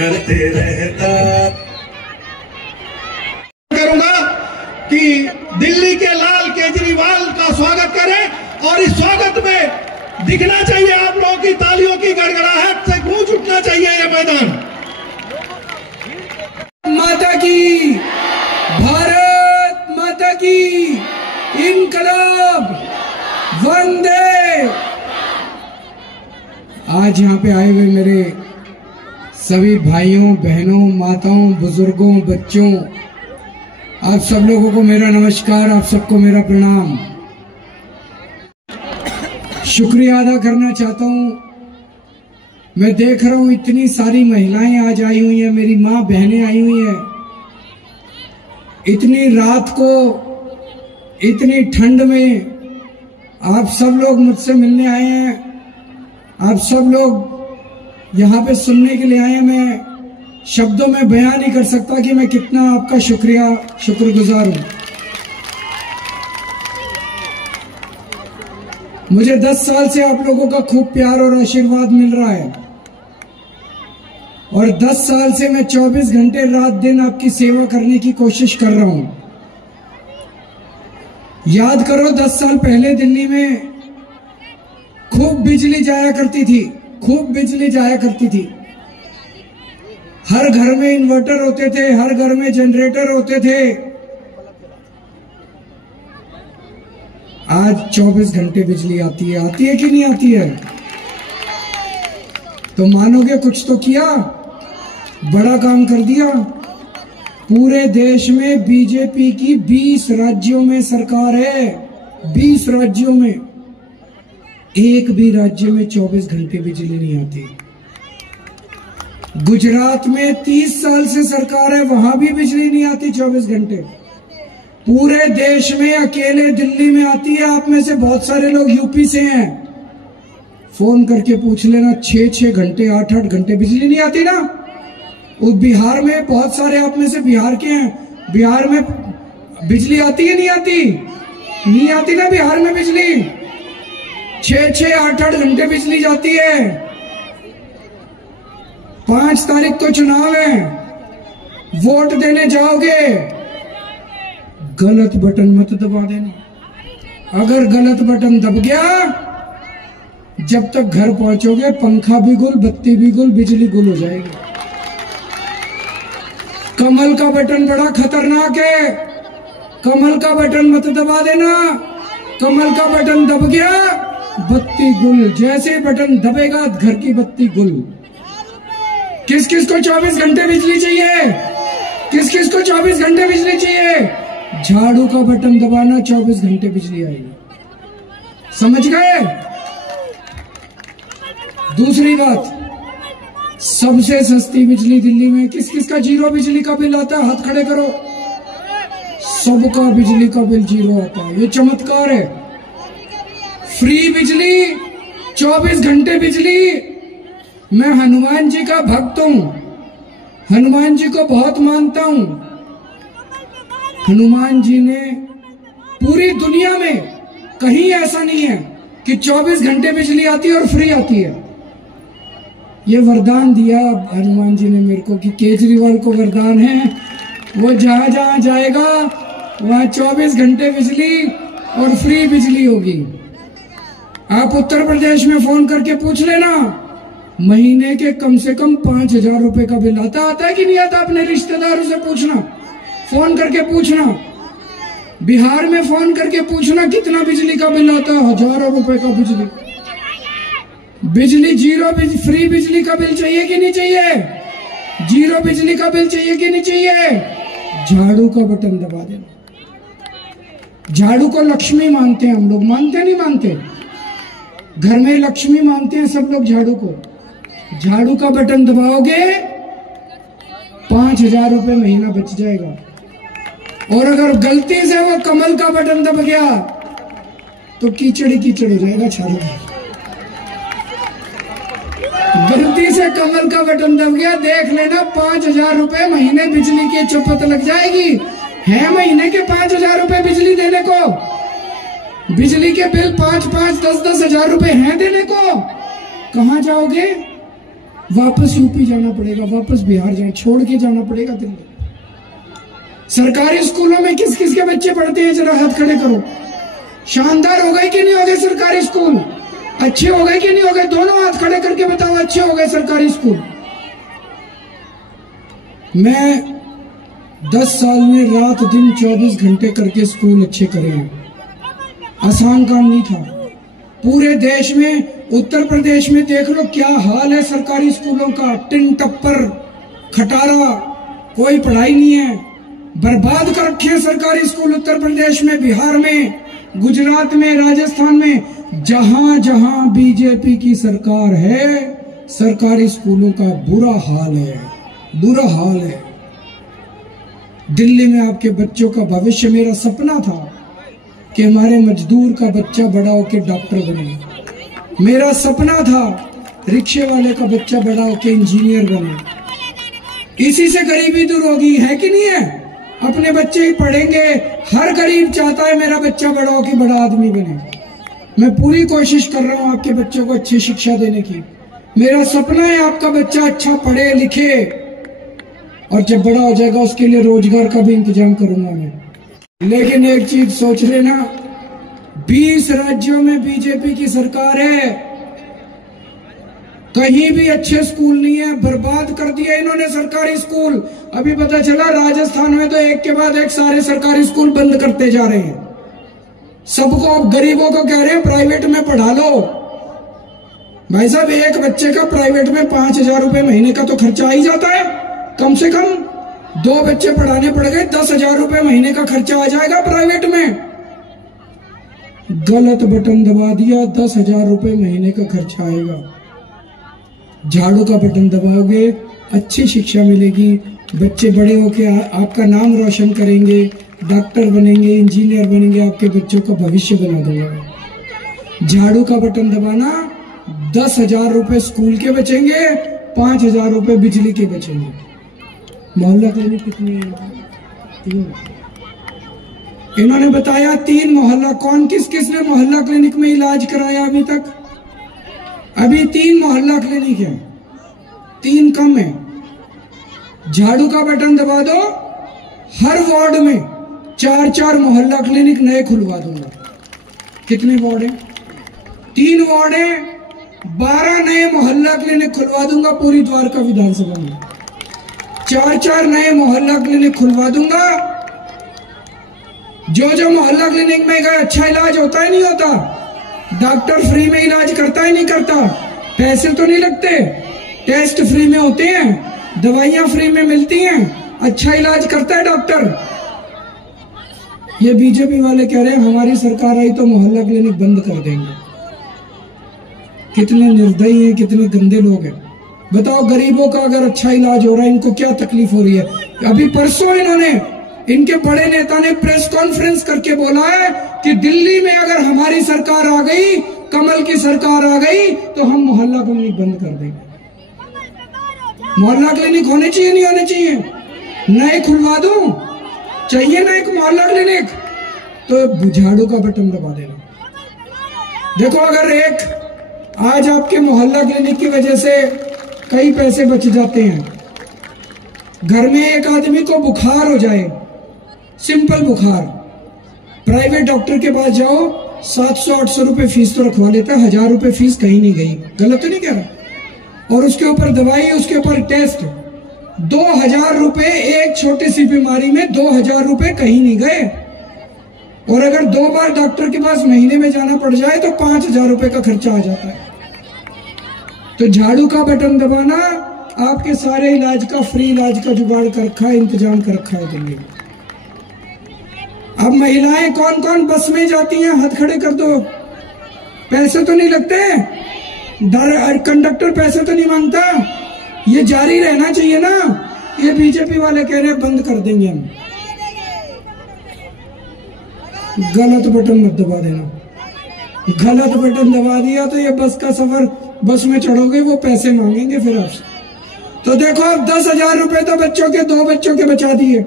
करते रहता। करूंगा कि दिल्ली के लाल केजरीवाल का स्वागत करें और इस स्वागत में दिखना चाहिए आप लोगों की तालियों की गड़गड़ाहट से गूंज उठना चाहिए यह मैदान। माता की, भारत माता की, इनकलाब, वंदे। आज यहाँ पे आए हुए मेरे सभी भाइयों बहनों माताओं बुजुर्गों बच्चों, आप सब लोगों को मेरा नमस्कार, आप सबको मेरा प्रणाम। शुक्रिया अदा करना चाहता हूँ। मैं देख रहा हूँ इतनी सारी महिलाएं आज आई हुई हैं, मेरी माँ बहनें आई हुई हैं। इतनी रात को इतनी ठंड में आप सब लोग मुझसे मिलने आए हैं, आप सब लोग यहाँ पे सुनने के लिए आए हैं। मैं शब्दों में बयान नहीं कर सकता कि मैं कितना आपका शुक्रगुजार हूँ। मुझे 10 साल से आप लोगों का खूब प्यार और आशीर्वाद मिल रहा है और 10 साल से मैं 24 घंटे रात दिन आपकी सेवा करने की कोशिश कर रहा हूं। याद करो 10 साल पहले दिल्ली में खूब बिजली जाया करती थी, खूब बिजली जाया करती थी। हर घर में इन्वर्टर होते थे, हर घर में जनरेटर होते थे। आज 24 घंटे बिजली आती है कि नहीं आती है? तो मानोगे कुछ तो किया, बड़ा काम कर दिया। पूरे देश में बीजेपी की 20 राज्यों में सरकार है, 20 राज्यों में। एक भी राज्य में 24 घंटे बिजली नहीं आती। गुजरात में 30 साल से सरकार है, वहां भी बिजली नहीं आती 24 घंटे। पूरे देश में अकेले दिल्ली में आती है। आप में से बहुत सारे लोग यूपी से हैं, फोन करके पूछ लेना, 6-6 घंटे 8-8 घंटे बिजली नहीं आती ना। और बिहार में बहुत सारे आप में से बिहार के हैं, बिहार में बिजली आती है नहीं आती? नहीं आती ना बिहार में बिजली। 6-6 8-8 घंटे बिजली जाती है। 5 तारीख को चुनाव है, वोट देने जाओगे, गलत बटन मत दबा देना। अगर गलत बटन दब गया, जब तक घर पहुंचोगे पंखा भी गुल, बत्ती भी गुल, बिजली गुल हो जाएगी। कमल का बटन बड़ा खतरनाक है, कमल का बटन मत दबा देना। कमल का बटन दब गया, बत्ती गुल। जैसे बटन दबेगा घर की बत्ती गुल। किस किस को 24 घंटे बिजली चाहिए? किस किस को 24 घंटे बिजली चाहिए? झाड़ू का बटन दबाना, 24 घंटे बिजली आएगी। समझ गए? दूसरी बात, सबसे सस्ती बिजली दिल्ली में। किस किस का जीरो बिजली का बिल आता है? हाथ खड़े करो। सबका बिजली का बिल जीरो आता है। ये चमत्कार है। फ्री बिजली, 24 घंटे बिजली। मैं हनुमान जी का भक्त हूं, हनुमान जी को बहुत मानता हूं। हनुमान जी ने पूरी दुनिया में कहीं ऐसा नहीं है कि 24 घंटे बिजली आती है और फ्री आती है। ये वरदान दिया हनुमान जी ने मेरे को कि केजरीवाल को वरदान है, वो जहां जहां जाएगा वहां 24 घंटे बिजली और फ्री बिजली होगी। आप उत्तर प्रदेश में फोन करके पूछ लेना, महीने के कम से कम 5,000 रुपए का बिल आता है कि नहीं आता? अपने रिश्तेदारों से पूछना, फोन करके पूछना। बिहार में फोन करके पूछना कितना बिजली का बिल आता है। हजारों रुपए का बिजली। बिजली जीरो फ्री बिजली का बिल चाहिए कि नहीं चाहिए? जीरो बिजली का बिल चाहिए कि नहीं चाहिए? झाड़ू का बटन दबा देना। झाड़ू को लक्ष्मी मानते हैं हम लोग, मानते नहीं मानते? घर में लक्ष्मी मानते हैं सब लोग झाड़ू को। झाड़ू का बटन दबाओगे 5,000 रुपए महीना बच जाएगा। और अगर गलती से वो कमल का बटन दब गया तो कीचड़ ही कीचड़ हो जाएगा झाड़ू। गलती से कमल का बटन दब गया, देख लेना 5,000 रुपए महीने बिजली की चौपट लग जाएगी। है महीने के 5,000 रुपए बिजली देने को? बिजली के बिल 5-5, 10-10 हजार रुपए हैं देने को? कहां जाओगे? वापस यूपी जाना पड़ेगा, वापस बिहार जाना, छोड़ के जाना पड़ेगा दिल्ली। सरकारी स्कूलों में किस किस के बच्चे पढ़ते हैं, जरा हाथ खड़े करो। शानदार हो गए कि नहीं हो गए सरकारी स्कूल? अच्छे हो गए कि नहीं हो गए? दोनों हाथ खड़े करके बताओ, अच्छे हो गए सरकारी स्कूल? मैं 10 साल में रात दिन 24 घंटे करके स्कूल अच्छे करे हैं। आसान काम नहीं था। पूरे देश में, उत्तर प्रदेश में देख लो क्या हाल है सरकारी स्कूलों का। टिन टप्पर, खटारा, कोई पढ़ाई नहीं है। बर्बाद कर रखे हैं सरकारी स्कूल उत्तर प्रदेश में, बिहार में, गुजरात में, राजस्थान में। जहां जहां बीजेपी की सरकार है, सरकारी स्कूलों का बुरा हाल है, बुरा हाल है। दिल्ली में आपके बच्चों का भविष्य, मेरा सपना था कि हमारे मजदूर का बच्चा बड़ा होकर डॉक्टर बने। मेरा सपना था रिक्शे वाले का बच्चा बड़ा होकर इंजीनियर बने। इसी से गरीबी दूर होगी, है कि नहीं है? अपने बच्चे ही पढ़ेंगे। हर गरीब चाहता है मेरा बच्चा बड़ा होकर बड़ा आदमी बने। मैं पूरी कोशिश कर रहा हूं आपके बच्चों को अच्छी शिक्षा देने की। मेरा सपना है आपका बच्चा अच्छा पढ़े लिखे, और जब बड़ा हो जाएगा उसके लिए रोजगार का भी इंतजाम करूंगा मैं। लेकिन एक चीज सोच लेना, 20 राज्यों में बीजेपी की सरकार है, कहीं भी अच्छे स्कूल नहीं है। बर्बाद कर दिया इन्होंने सरकारी स्कूल। अभी पता चला राजस्थान में तो एक के बाद एक सारे सरकारी स्कूल बंद करते जा रहे हैं। सबको, गरीबों को कह रहे हैं प्राइवेट में पढ़ा लो। भाई साहब, एक बच्चे का प्राइवेट में 5,000 रुपए महीने का तो खर्चा आ ही जाता है। कम से कम 2 बच्चे पढ़ाने पड़ गए, 10,000 रुपए महीने का खर्चा आ जाएगा प्राइवेट में। गलत बटन दबा दिया, 10,000 रुपए महीने का खर्चा आएगा। झाड़ू का बटन दबाओगे, अच्छी शिक्षा मिलेगी, बच्चे बड़े होके आपका नाम रोशन करेंगे, डॉक्टर बनेंगे, इंजीनियर बनेंगे, आपके बच्चों का भविष्य बना दूंगा। झाड़ू का बटन दबाना, 10,000 रुपए स्कूल के बचेंगे, 5,000 रुपए बिजली के बचेंगे। मोहल्ला क्लिनिक कितनी है? 3। इन्होंने बताया 3 मोहल्ला। कौन, किस किस ने मोहल्ला क्लिनिक में इलाज कराया अभी तक? अभी 3 मोहल्ला क्लिनिक है, 3 कम है। झाड़ू का बटन दबा दो, हर वार्ड में 4-4 मोहल्ला क्लिनिक नए खुलवा दूंगा। कितने वार्ड हैं? 3 वार्ड हैं, 12 नए मोहल्ला क्लिनिक खुलवा दूंगा पूरी द्वारका विधानसभा में। 4-4 नए मोहल्ला क्लिनिक खुलवा दूंगा। जो मोहल्ला क्लिनिक में गए अच्छा इलाज होता है नहीं होता? डॉक्टर फ्री में इलाज करता है नहीं करता? पैसे तो नहीं लगते, टेस्ट फ्री में होते हैं, दवाइयां फ्री में मिलती हैं, अच्छा इलाज करता है डॉक्टर। ये बीजेपी वाले कह रहे हैं हमारी सरकार आई तो मोहल्ला क्लिनिक बंद कर देंगे। कितने निर्दयी हैं, कितने गंदे लोग हैं। बताओ, गरीबों का अगर अच्छा इलाज हो रहा है, इनको क्या तकलीफ हो रही है? अभी परसों इन्होंने, इनके बड़े नेता ने प्रेस कॉन्फ्रेंस करके बोला है कि दिल्ली में अगर हमारी सरकार आ गई, कमल की सरकार आ गई, तो हम मोहल्ला क्लिनिक बंद कर देंगे। मोहल्ला क्लिनिक होने चाहिए नहीं होने चाहिए? नए खुलवा दूं? चाहिए ना एक मोहल्ला क्लिनिक? तो झाड़ू का बटन दबा देना। देखो, अगर एक आज आपके मोहल्ला क्लिनिक की वजह से कई पैसे बच जाते हैं। घर में एक आदमी को बुखार हो जाए, सिंपल बुखार, प्राइवेट डॉक्टर के पास जाओ, 700-800 रुपए फीस तो रखवा लेता है, 1000 रुपए फीस कहीं नहीं गई। गलत तो नहीं कह रहा? और उसके ऊपर दवाई, उसके ऊपर टेस्ट, 2000 रुपए एक छोटी सी बीमारी में, 2000 रुपए कहीं नहीं गए। और अगर 2 बार डॉक्टर के पास महीने में जाना पड़ जाए तो 5000 रुपए का खर्चा आ जाता है। तो झाड़ू का बटन दबाना, आपके सारे इलाज का, फ्री इलाज का जुगाड़ कर रखा है, इंतजाम कर रखा है दिल्ली में। अब महिलाएं कौन कौन बस में जाती हैं, हाथ खड़े कर दो। पैसे तो नहीं लगते, कंडक्टर पैसे तो नहीं मांगता। ये जारी रहना चाहिए ना। ये बीजेपी वाले कह रहे हैं बंद कर देंगे हम। गलत बटन मत दबा देना। गलत बटन दबा दिया तो ये बस का सफर, बस में चढ़ोगे वो पैसे मांगेंगे फिर आपसे। तो देखो, अब 10,000 रुपए तो बच्चों के, 2 बच्चों के बचा दिए,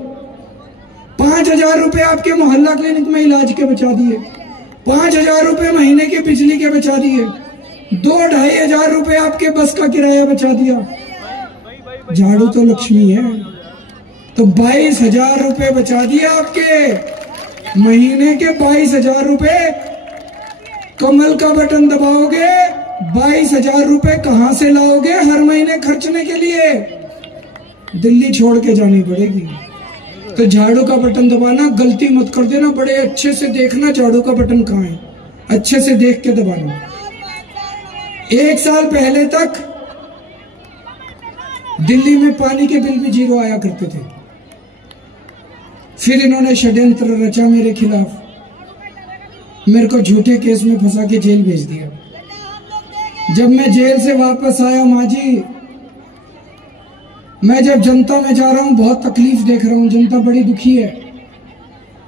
5,000 रुपए आपके मोहल्ला क्लिनिक में इलाज के बचा दिए, 5,000 रुपए महीने के बिजली के बचा दिए। 2-2.5 हजार रुपए आपके बस का किराया बचा दिया। झाड़ू तो लक्ष्मी है, तो 22,000 रुपए बचा दिए आपके महीने के। 22,000 रुपए कमल का बटन दबाओगे, 22,000 रुपए कहां से लाओगे हर महीने खर्चने के लिए? दिल्ली छोड़ के जानी पड़ेगी। तो झाड़ू का बटन दबाना गलती मत कर देना, बड़े अच्छे से देखना झाड़ू का बटन कहाँ है, अच्छे से देख के दबाना। 1 साल पहले तक दिल्ली में पानी के बिल भी 0 आया करते थे। फिर इन्होंने षड्यंत्र रचा मेरे खिलाफ, मेरे को झूठे केस में फंसा के जेल भेज दिया। जब मैं जेल से वापस आया माँ जी, मैं जब जनता में जा रहा हूं बहुत तकलीफ देख रहा हूं, जनता बड़ी दुखी है।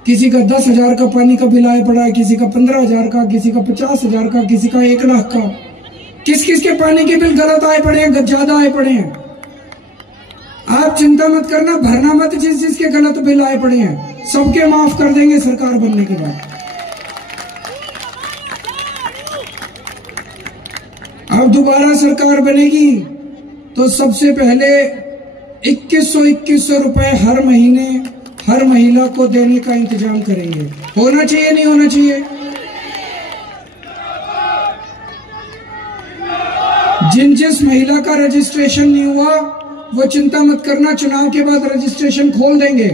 किसी का 10,000 का पानी का बिल आया पड़ा है, किसी का 15,000 का, किसी का 50,000 का, किसी का 1 लाख का। किस किस के पानी के बिल गलत आए पड़े हैं, ज्यादा आए पड़े हैं। आप चिंता मत करना, भरना मत जिस जिसके गलत बिल आए पड़े हैं, सबके माफ कर देंगे सरकार बनने के बाद। अब दोबारा सरकार बनेगी तो सबसे पहले 2100 रुपए हर महीने हर महिला को देने का इंतजाम करेंगे। होना चाहिए नहीं होना चाहिए? जिस महिला का रजिस्ट्रेशन नहीं हुआ वो चिंता मत करना, चुनाव के बाद रजिस्ट्रेशन खोल देंगे,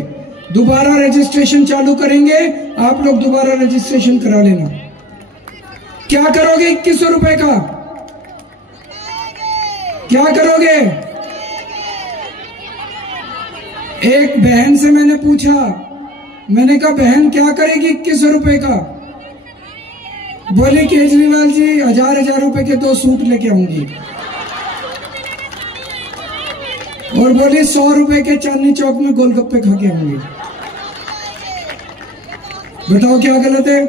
दोबारा रजिस्ट्रेशन चालू करेंगे, आप लोग दोबारा रजिस्ट्रेशन करा लेना। क्या करोगे 2100 रुपए का? क्या करोगे? एक बहन से मैंने पूछा, मैंने कहा बहन क्या करेगी 2100 रुपए का? बोले केजरीवाल जी 1000 रुपए के 2 सूट लेके आऊंगी, और बोली 100 रुपए के चांदनी चौक में गोलगप्पे खा के आऊंगी। बताओ क्या गलत है?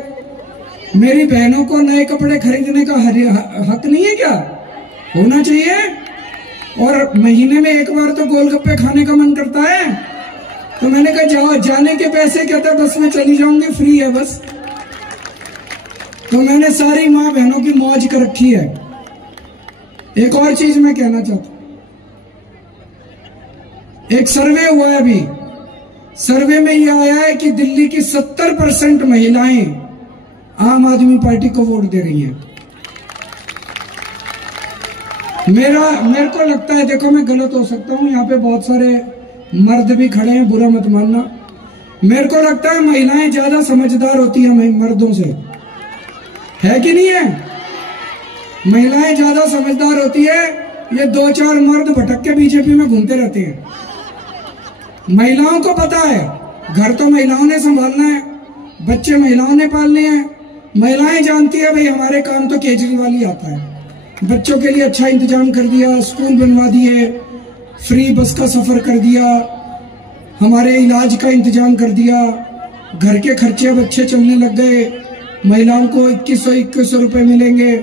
मेरी बहनों को नए कपड़े खरीदने का हक नहीं है क्या? होना चाहिए। और महीने में 1 बार तो गोलगप्पे खाने का मन करता है, तो मैंने कहा जाओ, जाने के पैसे कहता है बस में चली जाऊंगी, फ्री है बस। तो मैंने सारी माँ बहनों की मौज कर रखी है। एक और चीज मैं कहना चाहता हूं, एक सर्वे हुआ है अभी, सर्वे में यह आया है कि दिल्ली की 70% महिलाएं आम आदमी पार्टी को वोट दे रही हैं। मेरे को लगता है, देखो मैं गलत हो सकता हूं, यहाँ पे बहुत सारे मर्द भी खड़े हैं, बुरा मत मानना। मेरे को लगता है महिलाएं ज्यादा समझदार होती हैं मर्दों से, है कि नहीं है? महिलाएं ज्यादा समझदार होती है। ये 2-4 मर्द भटक के बीजेपी में घूमते रहते हैं। महिलाओं को पता है घर तो महिलाओं ने संभालना है, बच्चे महिलाओं ने पालने हैं। महिलाएं जानती है भाई हमारे काम तो केजरीवाल ही आता है। बच्चों के लिए अच्छा इंतजाम कर दिया, स्कूल बनवा दिए, फ्री बस का सफर कर दिया, हमारे इलाज का इंतजाम कर दिया, घर के खर्चे अब अच्छे चलने लग गए, महिलाओं को 2100 रुपए मिलेंगे।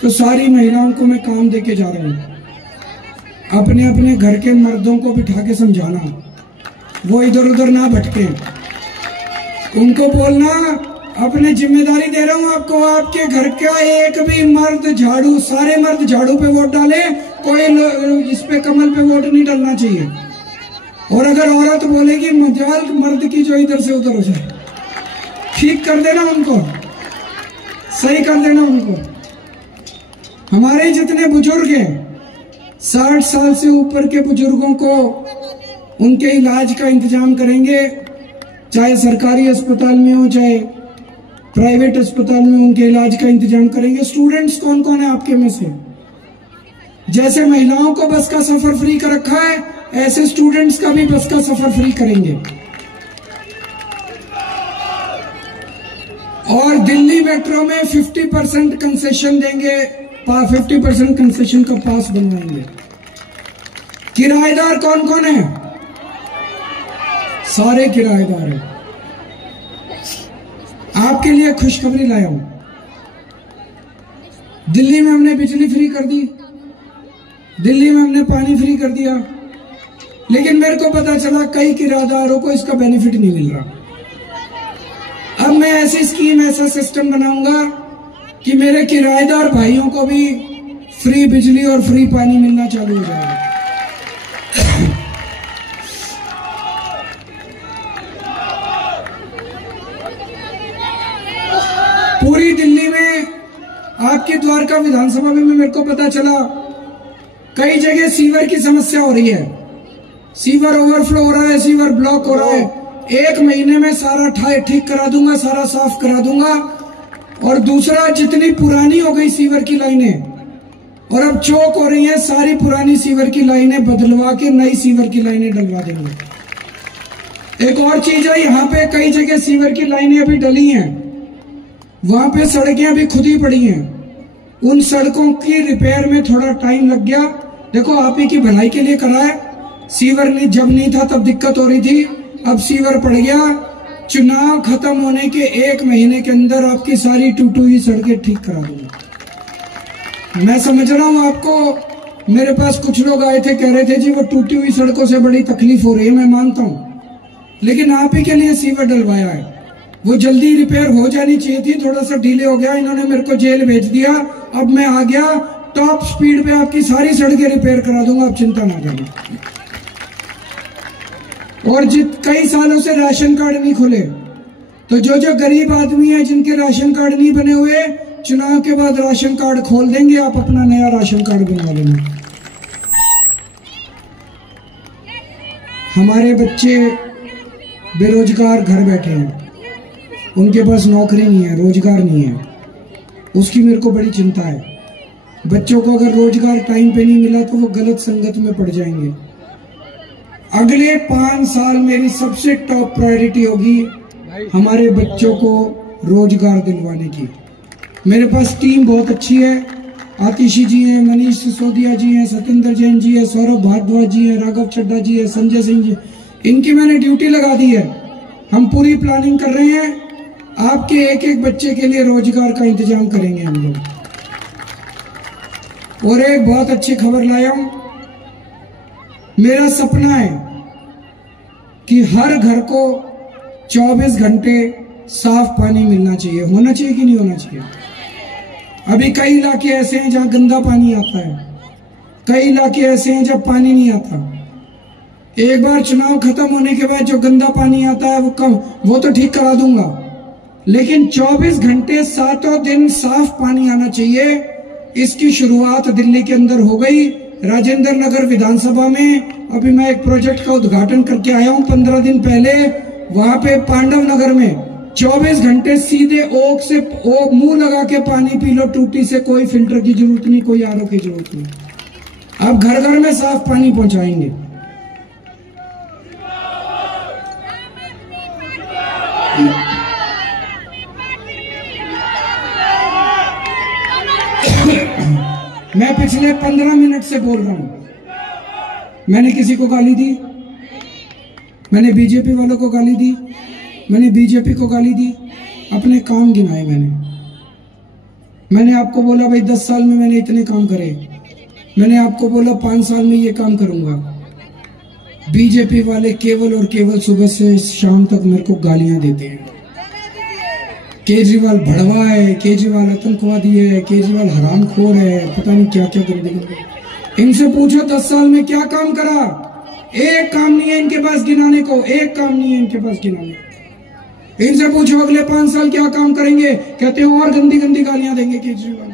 तो सारी महिलाओं को मैं काम देके जा रहा हूं। अपने अपने घर के मर्दों को बिठा के समझाना, वो इधर उधर ना भटके, उनको बोलना अपने जिम्मेदारी दे रहा हूं आपको, आपके घर का एक भी मर्द झाड़ू, सारे मर्द झाड़ू पे वोट डाले, कोई इस पे कमल पे वोट नहीं डालना चाहिए। और अगर औरत बोलेगी मजाल मर्द की जो इधर से उधर हो जाए, ठीक कर देना उनको, सही कर देना उनको। हमारे जितने बुजुर्ग हैं, 60 साल से ऊपर के बुजुर्गों को उनके इलाज का इंतजाम करेंगे, चाहे सरकारी अस्पताल में हो चाहे प्राइवेट अस्पताल में, उनके इलाज का इंतजाम करेंगे। स्टूडेंट्स कौन कौन है आपके में से? जैसे महिलाओं को बस का सफर फ्री कर रखा है, ऐसे स्टूडेंट्स का भी बस का सफर फ्री करेंगे। और दिल्ली मेट्रो में 50% कंसेशन देंगे, 50% कंसेशन का पास बनवाएंगे। किराएदार कौन कौन है? सारे किराएदार हैं। आपके लिए खुशखबरी लाया हूं, दिल्ली में हमने बिजली फ्री कर दी, दिल्ली में हमने पानी फ्री कर दिया, लेकिन मेरे को पता चला कई किराएदारों को इसका बेनिफिट नहीं मिल रहा। अब मैं ऐसी स्कीम, ऐसा सिस्टम बनाऊंगा कि मेरे किराएदार भाइयों को भी फ्री बिजली और फ्री पानी मिलना चालू हो जाएगा। पूरी दिल्ली में आपके द्वारका विधानसभा में मेरे को पता चला कई जगह सीवर की समस्या हो रही है, सीवर ओवरफ्लो हो रहा है, सीवर ब्लॉक हो रहा है। 1 महीने में सारा ठीक करा दूंगा, सारा साफ करा दूंगा। और दूसरा, जितनी पुरानी हो गई सीवर की लाइनें और अब चौक हो रही हैं, सारी पुरानी सीवर की लाइनें बदलवा के नई सीवर की लाइनें डलवा देंगे। एक और चीज है, यहाँ पे कई जगह सीवर की लाइनें अभी डली हैं, वहां पे सड़कें अभी खुदी पड़ी हैं। उन सड़कों की रिपेयर में थोड़ा टाइम लग गया। देखो, आप ही की भलाई के लिए करा है। सीवर जब नहीं था तब दिक्कत हो रही थी, अब सीवर पड़ गया। चुनाव खत्म होने के 1 महीने के अंदर आपकी सारी टूटी हुई सड़कें ठीक करा दूंगा। मैं समझ रहा हूं आपको, मेरे पास कुछ लोग आए थे, कह रहे थे जी वो टूटी हुई सड़कों से बड़ी तकलीफ हो रही है, मैं मानता हूं, लेकिन आप ही के लिए सीवर डलवाया है। वो जल्दी रिपेयर हो जानी चाहिए थी, थोड़ा सा डिले हो गया, इन्होंने मेरे को जेल भेज दिया। अब मैं आ गया, टॉप स्पीड पे आपकी सारी सड़कें रिपेयर करा दूंगा, आप चिंता ना करें। और कई सालों से राशन कार्ड नहीं खुले, तो जो जो गरीब आदमी है जिनके राशन कार्ड नहीं बने हुए, चुनाव के बाद राशन कार्ड खोल देंगे, आप अपना नया राशन कार्ड बनवा लेना। हमारे बच्चे बेरोजगार घर बैठे हैं, उनके पास नौकरी नहीं है, रोजगार नहीं है, उसकी मेरे को बड़ी चिंता है। बच्चों को अगर रोजगार टाइम पे नहीं मिला तो वो गलत संगत में पड़ जाएंगे। अगले 5 साल मेरी सबसे टॉप प्रायोरिटी होगी हमारे बच्चों को रोजगार दिलवाने की। मेरे पास टीम बहुत अच्छी है, आतिशी जी हैं, मनीष सिसोदिया जी हैं, सत्येंद्र जैन जी है, सौरभ भारद्वाज जी हैं, राघव चड्ढा जी है, संजय सिंह जी, इनकी मैंने ड्यूटी लगा दी है। हम पूरी प्लानिंग कर रहे हैं, आपके एक एक बच्चे के लिए रोजगार का इंतजाम करेंगे हम लोग। और एक बहुत अच्छी खबर लाया हूं, मेरा सपना है कि हर घर को 24 घंटे साफ पानी मिलना चाहिए। होना चाहिए कि नहीं होना चाहिए? अभी कई इलाके ऐसे हैं जहां गंदा पानी आता है, कई इलाके ऐसे हैं जहां पानी नहीं आता। एक बार चुनाव खत्म होने के बाद जो गंदा पानी आता है वो तो ठीक करा दूंगा, लेकिन 24 घंटे 7 दिन साफ पानी आना चाहिए। इसकी शुरुआत दिल्ली के अंदर हो गई, राजेंद्र नगर विधानसभा में। अभी मैं एक प्रोजेक्ट का उद्घाटन करके आया हूं 15 दिन पहले, वहां पे पांडव नगर में 24 घंटे सीधे ओक से मुंह लगा के पानी पी लो, टूटी से, कोई फिल्टर की जरूरत नहीं, कोई आरओ की जरूरत नहीं। अब घर घर में साफ पानी पहुंचाएंगे। मैं पिछले 15 मिनट से बोल रहा हूं। मैंने किसी को गाली दी? मैंने बीजेपी वालों को गाली दी? मैंने बीजेपी को गाली दी? अपने काम गिनाए मैंने आपको बोला भाई 10 साल में मैंने इतने काम करे, मैंने आपको बोला 5 साल में ये काम करूंगा। बीजेपी वाले केवल और केवल सुबह से शाम तक मेरे को गालियां देते हैं। केजरीवाल भड़वा है, केजरीवाल आतंकवादी है, केजरीवाल हरामखोर है, पता नहीं क्या क्या गंदगी। इनसे पूछो 10 साल में क्या काम करा? एक काम नहीं है इनके पास गिनाने को, एक काम नहीं है इनके पास गिनाने को। इनसे पूछो अगले 5 साल क्या काम करेंगे, कहते हैं और गंदी गंदी गालियां देंगे केजरीवाल।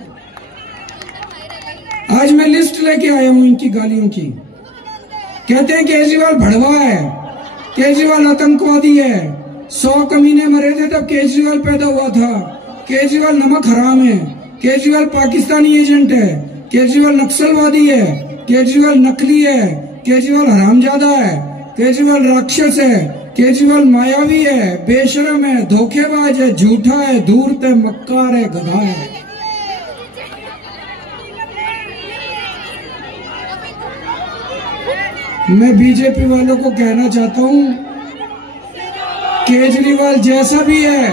आज मैं लिस्ट लेके आया हूं इनकी गालियों की। कहते हैं केजरीवाल भड़वा है, केजरीवाल आतंकवादी है, 100 कमीने मरे थे तब केजरीवाल पैदा हुआ था, केजरीवाल नमक हराम है, केजरीवाल पाकिस्तानी एजेंट है, केजरीवाल नक्सलवादी है, केजरीवाल नकली है, केजरीवाल हरामजादा है, केजरीवाल राक्षस है, केजरीवाल मायावी है, बेशरम है, धोखेबाज है, झूठा है, धूर्त है, मक्कार है, गधा है। मैं बीजेपी वालों को कहना चाहता हूं, केजरीवाल जैसा भी है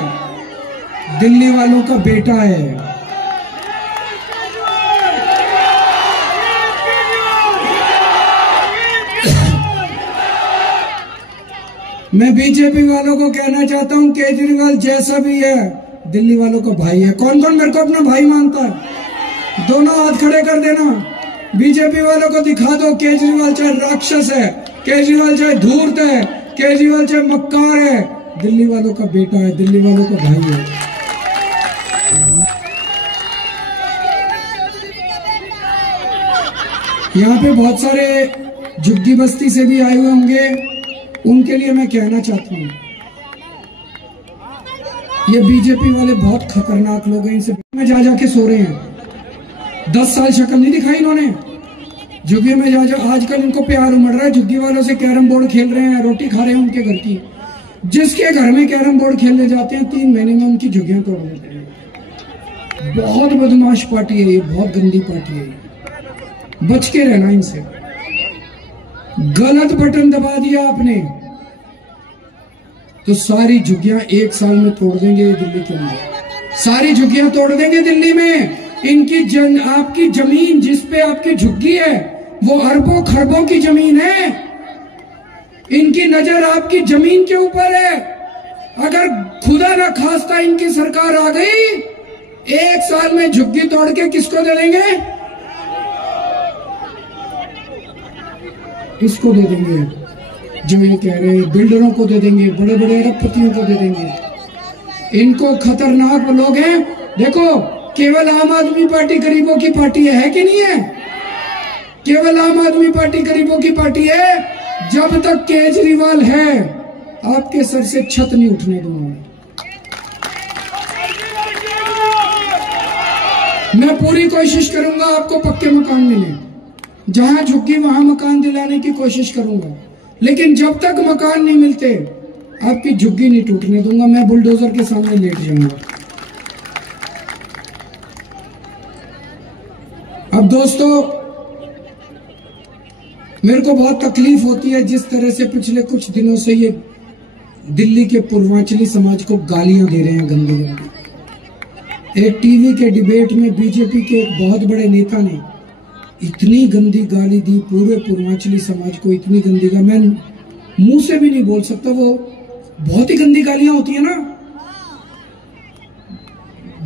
दिल्ली वालों का बेटा है। मैं बीजेपी वालों को कहना चाहता हूं, केजरीवाल जैसा भी है दिल्ली वालों का भाई है। कौन कौन मेरे को अपना भाई मानता है? दोनों हाथ खड़े कर देना। बीजेपी वालों को दिखा दो केजरीवाल चाहे राक्षस है, केजरीवाल चाहे धूर्त है, केजरीवाल चाहे मक्कार है, दिल्ली वालों का बेटा है, दिल्ली वालों का भाई है। यहाँ पे बहुत सारे झुग्गी बस्ती से भी आए हुए होंगे, उनके लिए मैं कहना चाहता हूँ, ये बीजेपी वाले बहुत खतरनाक लोग हैं। इनसे में जा जाके सो रहे हैं। 10 साल शक्ल नहीं दिखाई इन्होंने। झुग्गी में जा आजकल इनको प्यार उमड़ रहा है। झुग्गी वालों से कैरम बोर्ड खेल रहे हैं, रोटी खा रहे हैं उनके घर की। जिसके घर में कैरम बोर्ड खेलने जाते हैं 3 महीने में उनकी झुग्गियां तोड़ देते हैं। बहुत बदमाश पार्टी है ये, बहुत गंदी पार्टी है ये। बच के रहना इनसे। गलत बटन दबा दिया आपने तो सारी झुग्गियां 1 साल में तोड़ देंगे दिल्ली के अंदर। सारी झुग्गियां तोड़ देंगे दिल्ली में। इनकी आपकी जमीन जिस पे आपकी झुग्गी है वो अरबों खरबों की जमीन है। इनकी नजर आपकी जमीन के ऊपर है। अगर खुदा ना खास्ता इनकी सरकार आ गई, 1 साल में झुग्गी तोड़ के किसको दे देंगे? किसको दे देंगे? जो ये कह रहे हैं बिल्डरों को दे देंगे, बड़े बड़े अरबपतियों को दे देंगे। इनको खतरनाक लोग हैं। देखो, केवल आम आदमी पार्टी गरीबों की पार्टी है कि नहीं है? केवल आम आदमी पार्टी गरीबों की पार्टी है। जब तक केजरीवाल है आपके सर से छत नहीं उठने दूंगा। मैं पूरी कोशिश करूंगा आपको पक्के मकान मिले। जहां झुग्गी वहां मकान दिलाने की कोशिश करूंगा, लेकिन जब तक मकान नहीं मिलते आपकी झुग्गी नहीं टूटने दूंगा। मैं बुलडोजर के सामने लेट जाऊंगा। अब दोस्तों, मेरे को बहुत तकलीफ होती है जिस तरह से पिछले कुछ दिनों से ये दिल्ली के पूर्वांचली समाज को गालियां दे रहे हैं, गंदी गंदी। एक टीवी के डिबेट में बीजेपी के एक बहुत बड़े नेता ने इतनी गंदी गाली दी पूरे पूर्वांचली समाज को, इतनी गंदी गाली मैं मुंह से भी नहीं बोल सकता। वो बहुत ही गंदी गालियां होती है ना,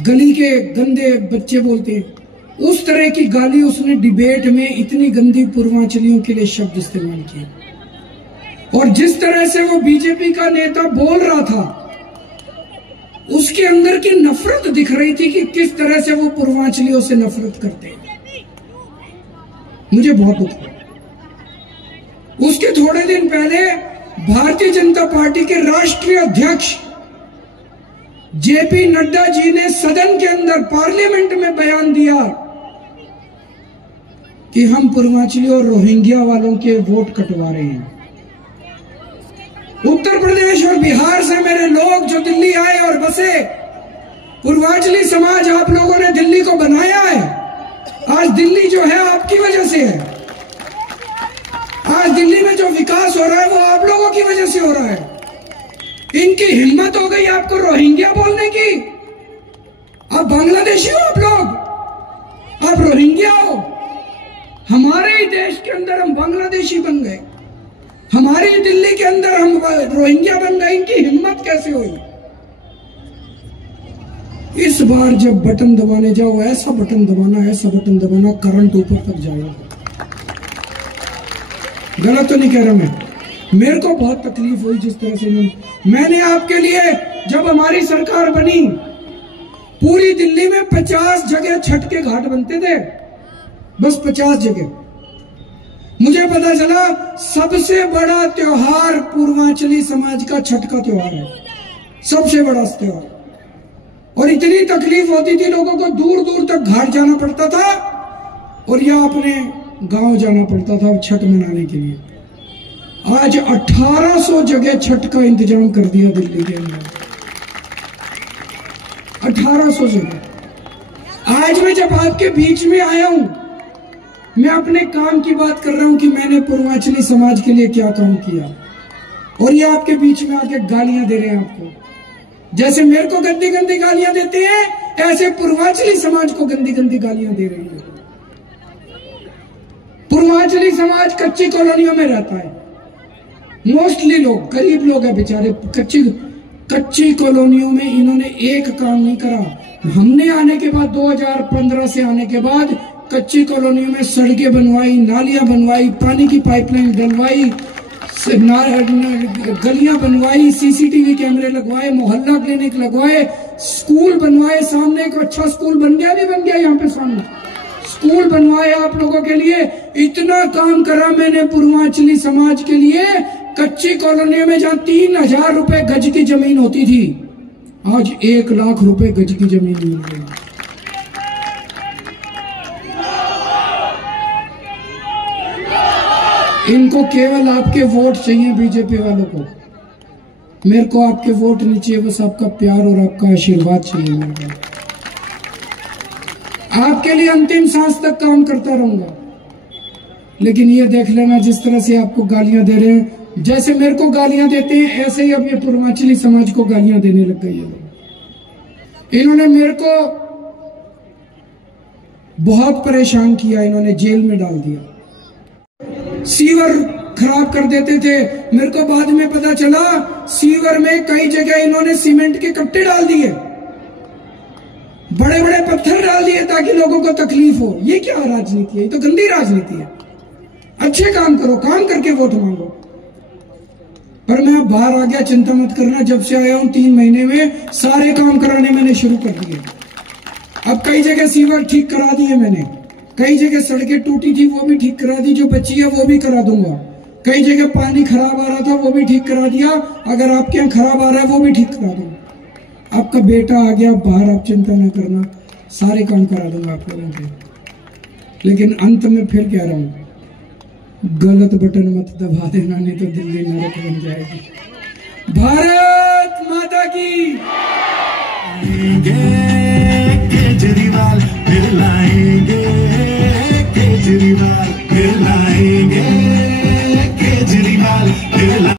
गली के गंदे बच्चे बोलते हैं, उस तरह की गाली उसने डिबेट में इतनी गंदी पूर्वांचलियों के लिए शब्द इस्तेमाल किए। और जिस तरह से वो बीजेपी का नेता बोल रहा था, उसके अंदर की नफरत दिख रही थी कि किस तरह से वो पूर्वांचलियों से नफरत करते हैं। मुझे बहुत दुख हुआ। उसके थोड़े दिन पहले भारतीय जनता पार्टी के राष्ट्रीय अध्यक्ष जेपी नड्डा जी ने सदन के अंदर पार्लियामेंट में बयान दिया कि हम पूर्वांचली और रोहिंग्या वालों के वोट कटवा रहे हैं। उत्तर प्रदेश और बिहार से मेरे लोग जो दिल्ली आए और बसे, पूर्वांचली समाज आप लोगों ने दिल्ली को बनाया है। आज दिल्ली जो है आपकी वजह से है। आज दिल्ली में जो विकास हो रहा है वो आप लोगों की वजह से हो रहा है। इनकी हिम्मत हो गई आपको रोहिंग्या बोलने की। आप बांग्लादेशी हो, आप लोग, आप रोहिंग्या हो। हमारे ही देश के अंदर हम बांग्लादेशी बन गए, हमारी दिल्ली के अंदर हम रोहिंग्या बन गए। इनकी हिम्मत कैसे हुई? इस बार जब बटन दबाने जाओ, ऐसा बटन दबाना, ऐसा बटन दबाना करंट ऊपर तक जाएगा। गलत तो नहीं कह रहा मैं। मेरे को बहुत तकलीफ हुई जिस तरह से मैंने आपके लिए, जब हमारी सरकार बनी, पूरी दिल्ली में 50 जगह छठ के घाट बनते थे, बस 50 जगह। मुझे पता चला सबसे बड़ा त्योहार पूर्वांचली समाज का छठ का त्योहार है, सबसे बड़ा त्योहार। और इतनी तकलीफ होती थी लोगों को, दूर दूर तक घाट जाना पड़ता था और या अपने गांव जाना पड़ता था छठ मनाने के लिए। आज 1800 जगह छठ का इंतजाम कर दिया दिल्ली के अंदर, 1800 जगह। आज मैं जब आपके बीच में आया हूं, मैं अपने काम की बात कर रहा हूं कि मैंने पूर्वांचली समाज के लिए क्या काम किया, और ये आपके बीच में आके गालियां दे रहे हैं आपको। जैसे मेरे को गंदी गंदी गालियां देते हैं, ऐसे पूर्वांचली समाज को गंदी गंदी गालियां दे रही है। पूर्वांचली समाज कच्ची कॉलोनियों में रहता है, मोस्टली लोग गरीब लोग हैं बेचारे, कच्ची कॉलोनियों में इन्होंने एक काम नहीं करा। हमने आने के बाद 2015 से आने के बाद कच्ची कॉलोनियों में सड़कें बनवाई, नालियां बनवाई, पानी की पाइपलाइन डलवाई, गलियां बनवाई, सीसीटीवी कैमरे लगवाए, मोहल्ला क्लिनिक लगवाए, स्कूल बनवाए। सामने एक अच्छा स्कूल बन गया, नहीं बन गया? यहाँ पे सामने स्कूल बनवाए आप लोगों के लिए। इतना काम करा मैंने पूर्वांचली समाज के लिए। कच्ची कॉलोनी में जहाँ 3000 रुपए गज की जमीन होती थी, आज 1 लाख रुपए गज की जमीन मिल गई। इनको केवल आपके वोट चाहिए, बीजेपी वालों को। मेरे को आपके वोट नहीं चाहिए, बस आपका प्यार और आपका आशीर्वाद चाहिए मेरे को। आपके लिए अंतिम सांस तक काम करता रहूंगा। लेकिन ये देख लेना, जिस तरह से आपको गालियां दे रहे हैं, जैसे मेरे को गालियां देते हैं, ऐसे ही अब ये पूर्वांचली समाज को गालियां देने लग गए ये लोग। इन्होंने मेरे को बहुत परेशान किया, इन्होंने जेल में डाल दिया। सीवर खराब कर देते थे। मेरे को बाद में पता चला सीवर में कई जगह इन्होंने सीमेंट के कट्टे डाल दिए, बड़े बड़े पत्थर डाल दिए ताकि लोगों को तकलीफ हो। ये क्या राजनीति है? ये तो गंदी राजनीति है। अच्छे काम करो, काम करके वोट मांगो। पर मैं अब बाहर आ गया, चिंता मत करना। जब से आया हूं 3 महीने में सारे काम कराने मैंने शुरू कर दिए। अब कई जगह सीवर ठीक करा दिए मैंने, कई जगह सड़कें टूटी थी वो भी ठीक करा दी, जो बची है वो भी करा दूंगा। कई जगह पानी खराब आ रहा था वो भी ठीक करा दिया। अगर आपके यहाँ खराब आ रहा है वो भी ठीक करा दूंगा। आपका बेटा आ गया बाहर, आप चिंता ना करना, सारे काम करा दूंगा आप लोगों के। लेकिन अंत में फिर कह रहा हूं, गलत बटन मत दबा देना, नहीं तो दिल्ली नरक बन जाएगी। भारत माता की। केजरीवाल फिर लाएंगे, केजरीवाल फिर लाएंगे।